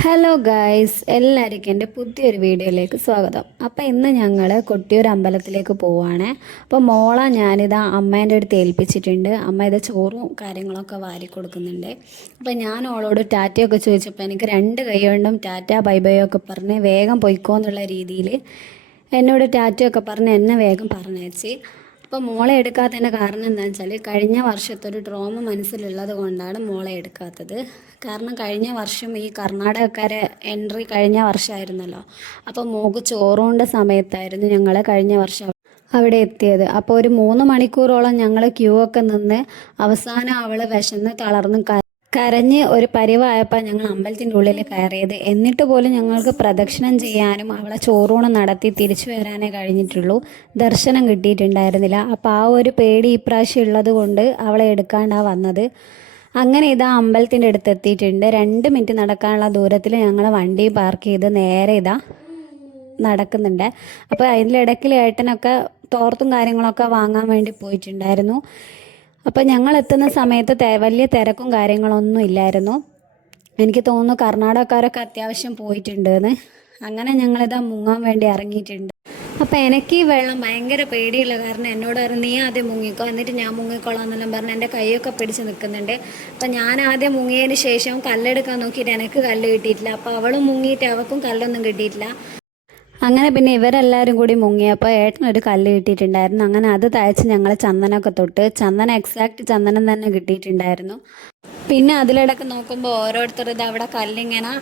Hello guys, എല്ലാവർക്കും എൻ്റെ പുതിയൊരു വീഡിയോയിലേക്ക് സ്വാഗതം. അപ്പോൾ ഇന്ന് ഞങ്ങൾ കൊട്ടിയൂർ അമ്പലത്തിലേക്ക് പോവുകയാണ്. അപ്പോൾ മോളെ ഞാനിതാ അമ്മേൻ്റെ അടുത്ത് ഏൽപ്പിച്ചിട്ടുണ്ട്. അമ്മ ഇത് ചോറും കാര്യങ്ങളൊക്കെ വാരി കൊടുക്കുന്നുണ്ട്. അപ്പോൾ ഞാൻ ഓളോട് ടാറ്റയൊക്കെ ചോദിച്ചപ്പോൾ എനിക്ക് രണ്ട് കൈ കൊണ്ടും ടാറ്റ ബൈ ബൈ ഒക്കെ പറഞ്ഞ് വേഗം പൊയ്ക്കോ എന്നുള്ള രീതിയിൽ എന്നോട് ടാറ്റയൊക്കെ പറഞ്ഞ് എന്നെ വേഗം പറഞ്ഞയച്ച്. അപ്പോൾ മോളെ എടുക്കാത്തതിൻ്റെ കാരണം എന്താണെന്ന് വെച്ചാൽ കഴിഞ്ഞ വർഷത്തെ ഒരു ട്രോമ മനസ്സിലുള്ളത് കൊണ്ടാണ് മോളെ എടുക്കാത്തത്. കാരണം കഴിഞ്ഞ വർഷം ഈ കർണാടകക്കാരെ എൻട്രി കഴിഞ്ഞ വർഷമായിരുന്നല്ലോ. അപ്പോൾ മോൾക്ക് ചോറുണ്ട സമയത്തായിരുന്നു ഞങ്ങൾ കഴിഞ്ഞ വർഷം അവിടെ എത്തിയത്. അപ്പോൾ ഒരു 3 മണിക്കൂറോളം ഞങ്ങൾ ക്യൂ ഒക്കെ നിന്ന് അവസാനം അവൾ വിശന്ന് തളർന്ന് കരഞ്ഞ് ഒരു പരിവായപ്പോൾ ഞങ്ങൾ അമ്പലത്തിൻ്റെ ഉള്ളിൽ കയറിയത്. എന്നിട്ട് പോലും ഞങ്ങൾക്ക് പ്രദക്ഷിണം ചെയ്യാനും അവളെ ചോറൂണ് നടത്തി തിരിച്ചു വരാനേ കഴിഞ്ഞിട്ടുള്ളൂ. ദർശനം കിട്ടിയിട്ടുണ്ടായിരുന്നില്ല. അപ്പോൾ ആ ഒരു പേടി ഇപ്രാവശ്യം ഉള്ളത് കൊണ്ട് അവളെ എടുക്കാണ്ടാണ് വന്നത്. അങ്ങനെ ഇതാ അമ്പലത്തിൻ്റെ അടുത്ത് എത്തിയിട്ടുണ്ട്. 2 മിനിറ്റ് നടക്കാനുള്ള ദൂരത്തിൽ ഞങ്ങൾ വണ്ടി പാർക്ക് ചെയ്ത് നേരെ ഇതാ നടക്കുന്നുണ്ട്. അപ്പോൾ അതിൻ്റെ ഏട്ടനൊക്കെ തോർത്തും കാര്യങ്ങളൊക്കെ വാങ്ങാൻ വേണ്ടി പോയിട്ടുണ്ടായിരുന്നു. അപ്പോൾ ഞങ്ങൾ എത്തുന്ന സമയത്ത് വലിയ തിരക്കും കാര്യങ്ങളൊന്നും ഇല്ലായിരുന്നു. എനിക്ക് തോന്നുന്നു കർണാടകക്കാരൊക്കെ അത്യാവശ്യം പോയിട്ടുണ്ടെന്ന്. അങ്ങനെ ഞങ്ങളിതാ മുങ്ങാൻ വേണ്ടി ഇറങ്ങിയിട്ടുണ്ട്. അപ്പോൾ എനിക്ക് ഈ വെള്ളം ഭയങ്കര പേടിയുള്ള കാരണം എന്നോട് പറഞ്ഞു നീ ആദ്യം മുങ്ങിക്കോ എന്നിട്ട് ഞാൻ മുങ്ങിക്കോളാം എന്നെല്ലാം പറഞ്ഞ് എൻ്റെ കൈയൊക്കെ പിടിച്ച് നിൽക്കുന്നുണ്ട്. അപ്പം ഞാൻ ആദ്യം മുങ്ങിയതിന് ശേഷം കല്ലെടുക്കാൻ നോക്കിയിട്ട് എനിക്ക് കല്ല് കിട്ടിയിട്ടില്ല. അപ്പോൾ അവളും മുങ്ങിയിട്ട് അവൾക്കും കല്ലൊന്നും കിട്ടിയിട്ടില്ല. അങ്ങനെ പിന്നെ ഇവരെല്ലാവരും കൂടി മുങ്ങിയപ്പോൾ ഏട്ടനൊരു കല്ല് കിട്ടിയിട്ടുണ്ടായിരുന്നു. അങ്ങനെ അത് തയ്ച്ച് ഞങ്ങൾ ചന്ദനമൊക്കെ തൊട്ട് ചന്ദനം എക്സാക്റ്റ് ചന്ദനം തന്നെ കിട്ടിയിട്ടുണ്ടായിരുന്നു. പിന്നെ അതിലിടക്ക് നോക്കുമ്പോൾ ഓരോരുത്തർ ഇത് അവിടെ കല്ലിങ്ങനെ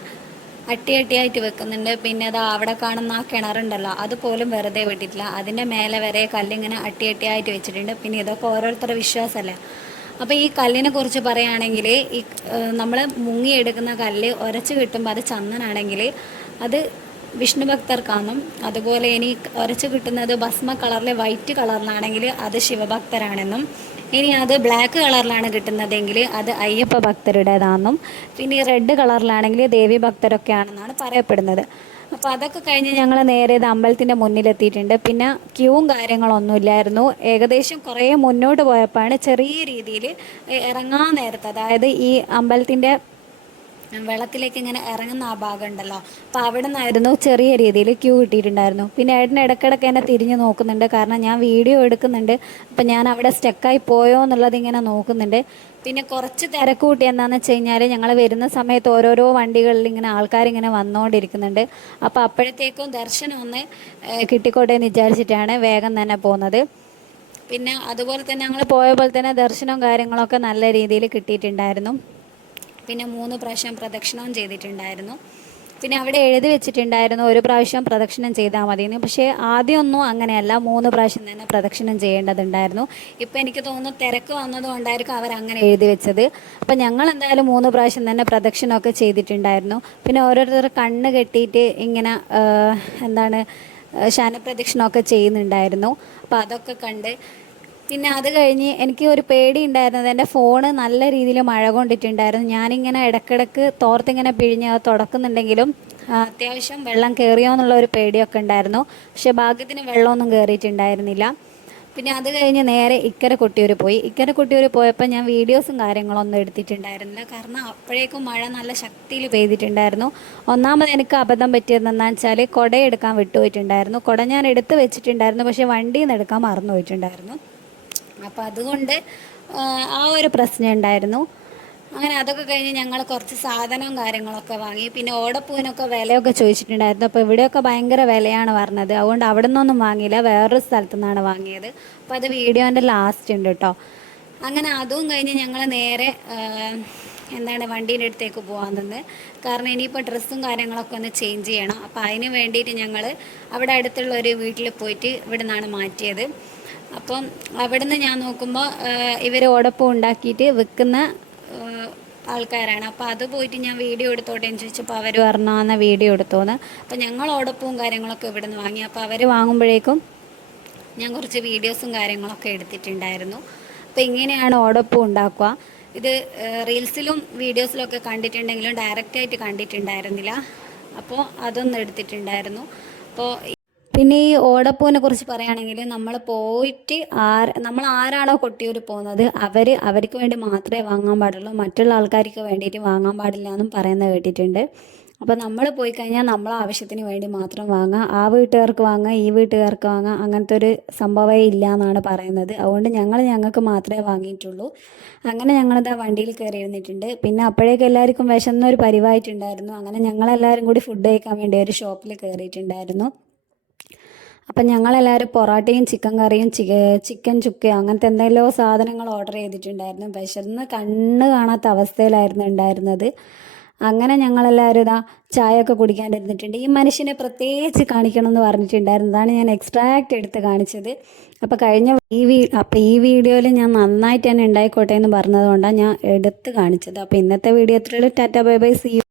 അട്ടിയായിട്ട് വെക്കുന്നുണ്ട്. പിന്നെ അത് അവിടെ കാണുന്ന ആ കിണറുണ്ടല്ലോ അതുപോലും വെറുതെ വിട്ടിട്ടില്ല. അതിൻ്റെ മേലെ വരെ കല്ലിങ്ങനെ അട്ടിയായിട്ട് വെച്ചിട്ടുണ്ട്. പിന്നെ ഇതൊക്കെ ഓരോരുത്തരുടെ വിശ്വാസമല്ലേ. അപ്പോൾ ഈ കല്ലിനെ കുറിച്ച് പറയുകയാണെങ്കിൽ ഈ നമ്മൾ മുങ്ങിയെടുക്കുന്ന കല്ല് ഉരച്ച് കിട്ടുമ്പോൾ അത് ചന്ദനാണെങ്കിൽ അത് വിഷ്ണു ഭക്തർക്കാണെന്നും, അതുപോലെ ഇനി ഉരച്ച് കിട്ടുന്നത് ഭസ്മ കളറിലെ വൈറ്റ് കളറിലാണെങ്കിൽ അത് ശിവഭക്തരാണെന്നും, ഇനി അത് ബ്ലാക്ക് കളറിലാണ് കിട്ടുന്നതെങ്കിൽ അത് അയ്യപ്പ ഭക്തരുടേതാണെന്നും, പിന്നെ ഈ റെഡ് കളറിലാണെങ്കിൽ ദേവി ഭക്തരൊക്കെ ആണെന്നാണ് പറയപ്പെടുന്നത്. അപ്പോൾ അതൊക്കെ കഴിഞ്ഞ് ഞങ്ങൾ നേരെ അമ്പലത്തിൻ്റെ മുന്നിലെത്തിയിട്ടുണ്ട്. പിന്നെ ക്യൂവും കാര്യങ്ങളൊന്നും ഇല്ലായിരുന്നു. ഏകദേശം കുറേ മുന്നോട്ട് പോയപ്പോഴാണ് ചെറിയ രീതിയിൽ ഇറങ്ങാൻ നേരത്ത്, അതായത് ഈ അമ്പലത്തിൻ്റെ വെള്ളത്തിലേക്ക് ഇങ്ങനെ ഇറങ്ങുന്ന ആ ഭാഗം ഉണ്ടല്ലോ, അപ്പോൾ അവിടെ നിന്നായിരുന്നു ചെറിയ രീതിയിൽ ക്യൂ കിട്ടിയിട്ടുണ്ടായിരുന്നു. പിന്നെ ഏട്ടൻ ഇടയ്ക്കിടയ്ക്ക് എന്നെ തിരിഞ്ഞ് നോക്കുന്നുണ്ട്, കാരണം ഞാൻ വീഡിയോ എടുക്കുന്നുണ്ട്. അപ്പം ഞാൻ അവിടെ സ്റ്റക്കായി പോയോ എന്നുള്ളത് ഇങ്ങനെ നോക്കുന്നുണ്ട്. പിന്നെ കുറച്ച് തിരക്ക് കൂട്ടി എന്താണെന്ന് വെച്ച് കഴിഞ്ഞാൽ ഞങ്ങൾ വരുന്ന സമയത്ത് ഓരോരോ വണ്ടികളിൽ ഇങ്ങനെ ആൾക്കാരിങ്ങനെ വന്നുകൊണ്ടിരിക്കുന്നുണ്ട്. അപ്പോൾ അപ്പോഴത്തേക്കും ദർശനം ഒന്ന് കിട്ടിക്കോട്ടെ എന്ന് വിചാരിച്ചിട്ടാണ് വേഗം തന്നെ പോകുന്നത്. പിന്നെ അതുപോലെ തന്നെ ഞങ്ങൾ പോയ പോലെ തന്നെ ദർശനവും കാര്യങ്ങളൊക്കെ നല്ല രീതിയിൽ കിട്ടിയിട്ടുണ്ടായിരുന്നു. പിന്നെ 3 പ്രാവശ്യം പ്രദക്ഷിണവും ചെയ്തിട്ടുണ്ടായിരുന്നു. പിന്നെ അവിടെ എഴുതി വെച്ചിട്ടുണ്ടായിരുന്നു 1 പ്രാവശ്യം പ്രദക്ഷിണം ചെയ്താൽ മതിയെന്ന്. പക്ഷേ ആദ്യമൊന്നും അങ്ങനെയല്ല, 3 പ്രാവശ്യം തന്നെ പ്രദക്ഷിണം ചെയ്യേണ്ടതുണ്ടായിരുന്നു. ഇപ്പോൾ എനിക്ക് തോന്നുന്നു തിരക്ക് വന്നതുകൊണ്ടായിരിക്കും അവരങ്ങനെ എഴുതി വെച്ചത്. അപ്പം ഞങ്ങൾ എന്തായാലും 3 പ്രാവശ്യം തന്നെ പ്രദക്ഷിണമൊക്കെ ചെയ്തിട്ടുണ്ടായിരുന്നു. പിന്നെ ഓരോരുത്തർ കണ്ണ് കെട്ടിയിട്ട് ഇങ്ങനെ എന്താണ് ശയനപ്രദക്ഷിണമൊക്കെ ചെയ്യുന്നുണ്ടായിരുന്നു. അപ്പോൾ അതൊക്കെ കണ്ട് പിന്നെ അത് കഴിഞ്ഞ് എനിക്ക് ഒരു പേടി ഉണ്ടായിരുന്നത് എൻ്റെ ഫോണ് നല്ല രീതിയിൽ മഴ കൊണ്ടിട്ടുണ്ടായിരുന്നു. ഞാനിങ്ങനെ ഇടയ്ക്കിടയ്ക്ക് തോർത്തിങ്ങനെ പിഴിഞ്ഞ് തുടക്കുന്നുണ്ടെങ്കിലും അത്യാവശ്യം വെള്ളം കയറിയോ എന്നുള്ള ഒരു പേടിയൊക്കെ ഉണ്ടായിരുന്നു. പക്ഷേ ഭാഗ്യത്തിന് വെള്ളമൊന്നും കയറിയിട്ടുണ്ടായിരുന്നില്ല. പിന്നെ അത് കഴിഞ്ഞ് നേരെ ഇക്കരെ കൊട്ടിയൂർ പോയി. ഇക്കരെ കൊട്ടിയൂർ പോയപ്പോൾ ഞാൻ വീഡിയോസും കാര്യങ്ങളൊന്നും എടുത്തിട്ടുണ്ടായിരുന്നില്ല, കാരണം അപ്പോഴേക്കും മഴ നല്ല ശക്തിയിൽ പെയ്തിട്ടുണ്ടായിരുന്നു. ഒന്നാമത് എനിക്ക് അബദ്ധം പറ്റിയതെന്ന് വെച്ചാൽ കുട എടുക്കാൻ വിട്ടുപോയിട്ടുണ്ടായിരുന്നു. കുട ഞാൻ എടുത്ത് വെച്ചിട്ടുണ്ടായിരുന്നു, പക്ഷേ വണ്ടിയിൽ നിന്ന് എടുക്കാൻ മറന്നു പോയിട്ടുണ്ടായിരുന്നു. അപ്പോൾ അതുകൊണ്ട് ആ ഒരു പ്രശ്നം ഉണ്ടായിരുന്നു. അങ്ങനെ അതൊക്കെ കഴിഞ്ഞ് ഞങ്ങൾ കുറച്ച് സാധനവും കാര്യങ്ങളൊക്കെ വാങ്ങി. പിന്നെ ഓടപ്പൂവിനൊക്കെ വിലയൊക്കെ ചോദിച്ചിട്ടുണ്ടായിരുന്നു. അപ്പോൾ ഇവിടെയൊക്കെ ഭയങ്കര വിലയാണ് പറഞ്ഞത്. അതുകൊണ്ട് അവിടെ നിന്നൊന്നും വാങ്ങിയില്ല, വേറൊരു സ്ഥലത്തു നിന്നാണ് വാങ്ങിയത്. അപ്പോൾ അത് വീഡിയോൻ്റെ ലാസ്റ്റ് ഉണ്ട് കേട്ടോ. അങ്ങനെ അതും കഴിഞ്ഞ് ഞങ്ങൾ നേരെ വണ്ടീൻ്റെ അടുത്തേക്ക് പോകാൻ നിന്ന്. കാരണം ഇനിയിപ്പോൾ ഡ്രസ്സും കാര്യങ്ങളൊക്കെ ഒന്ന് ചേഞ്ച് ചെയ്യണം. അപ്പോൾ അതിന് വേണ്ടിയിട്ട് ഞങ്ങൾ അവിടെ അടുത്തുള്ള ഒരു വീട്ടിൽ പോയിട്ട് ഇവിടെ നിന്നാണ് മാറ്റിയത്. അപ്പം അവിടുന്ന് ഞാൻ നോക്കുമ്പോൾ ഇവർ ഓടപ്പം ഉണ്ടാക്കിയിട്ട് വിൽക്കുന്ന ആൾക്കാരാണ്. അപ്പോൾ അത് പോയിട്ട് ഞാൻ വീഡിയോ എടുത്തോട്ടെ എന്ന് ചോദിച്ചപ്പോൾ അവർ പറഞ്ഞു എന്നാൽ വീഡിയോ എടുത്തോന്ന്. അപ്പോൾ ഞങ്ങൾ ഓടപ്പവും കാര്യങ്ങളൊക്കെ ഇവിടെ നിന്ന് വാങ്ങി. അപ്പോൾ അവർ വാങ്ങുമ്പോഴേക്കും ഞാൻ കുറച്ച് വീഡിയോസും കാര്യങ്ങളൊക്കെ എടുത്തിട്ടുണ്ടായിരുന്നു. അപ്പോൾ ഇങ്ങനെയാണ് ഓടപ്പം ഉണ്ടാക്കുക. ഇത് റീൽസിലും വീഡിയോസിലൊക്കെ കണ്ടിട്ടുണ്ടെങ്കിലും ഡയറക്റ്റായിട്ട് കണ്ടിട്ടുണ്ടായിരുന്നില്ല. അപ്പോൾ അതൊന്നും എടുത്തിട്ടുണ്ടായിരുന്നു. അപ്പോൾ പിന്നെ ഈ ഓടപ്പൂവിനെ കുറിച്ച് പറയുകയാണെങ്കിൽ നമ്മൾ പോയിട്ട് നമ്മൾ ആരാണോ കൊട്ടിയൂർ പോകുന്നത് അവർക്ക് വേണ്ടി മാത്രമേ വാങ്ങാൻ പാടുള്ളൂ, മറ്റുള്ള ആൾക്കാർക്ക് വേണ്ടിയിട്ട് വാങ്ങാൻ പാടില്ല എന്നും പറയുന്നത് കേട്ടിട്ടുണ്ട്. അപ്പോൾ നമ്മൾ പോയി കഴിഞ്ഞാൽ നമ്മളെ ആവശ്യത്തിന് വേണ്ടി മാത്രം വാങ്ങാം, ആ വീട്ടുകാർക്ക് വാങ്ങാം ഈ വീട്ടുകാർക്ക് വാങ്ങാം, അങ്ങനത്തെ ഒരു സംഭവമേ ഇല്ല എന്നാണ് പറയുന്നത്. അതുകൊണ്ട് ഞങ്ങൾക്ക് മാത്രമേ വാങ്ങിയിട്ടുള്ളൂ. അങ്ങനെ ഞങ്ങളിതാ വണ്ടിയിൽ കയറി ഇരുന്നിട്ടുണ്ട്. പിന്നെ അപ്പോഴേക്കും എല്ലാവർക്കും വിശന്നൊരു പരിവായിട്ടുണ്ടായിരുന്നു. അങ്ങനെ ഞങ്ങളെല്ലാവരും കൂടി ഫുഡ് കഴിക്കാൻ വേണ്ടി ഒരു ഷോപ്പിൽ കയറിയിട്ടുണ്ടായിരുന്നു. അപ്പം ഞങ്ങളെല്ലാവരും പൊറോട്ടയും ചിക്കൻ കറിയും ചിക്കൻ ചുക്കയോ അങ്ങനത്തെ എന്തെങ്കിലുമോ സാധനങ്ങൾ ഓർഡർ ചെയ്തിട്ടുണ്ടായിരുന്നു. വിശന്ന് കണ്ണ് കാണാത്ത അവസ്ഥയിലായിരുന്നു ഉണ്ടായിരുന്നത്. അങ്ങനെ ഞങ്ങളെല്ലാവരും ഇതാ ചായയൊക്കെ കുടിക്കാണ്ടിരുന്നിട്ടുണ്ട്. ഈ മനുഷ്യനെ പ്രത്യേകിച്ച് കാണിക്കണം എന്ന് പറഞ്ഞിട്ടുണ്ടായിരുന്നതാണ് ഞാൻ എക്സ്ട്രാക്റ്റ് എടുത്ത് കാണിച്ചത്. അപ്പോൾ ഈ വീഡിയോയിൽ ഞാൻ നന്നായിട്ട് തന്നെ ഉണ്ടായിക്കോട്ടെ എന്ന് പറഞ്ഞതുകൊണ്ടാണ് ഞാൻ എടുത്ത് കാണിച്ചത്. അപ്പോൾ ഇന്നത്തെ വീഡിയോ എത്രയുള്ളൂ. Tata bye bye, see U.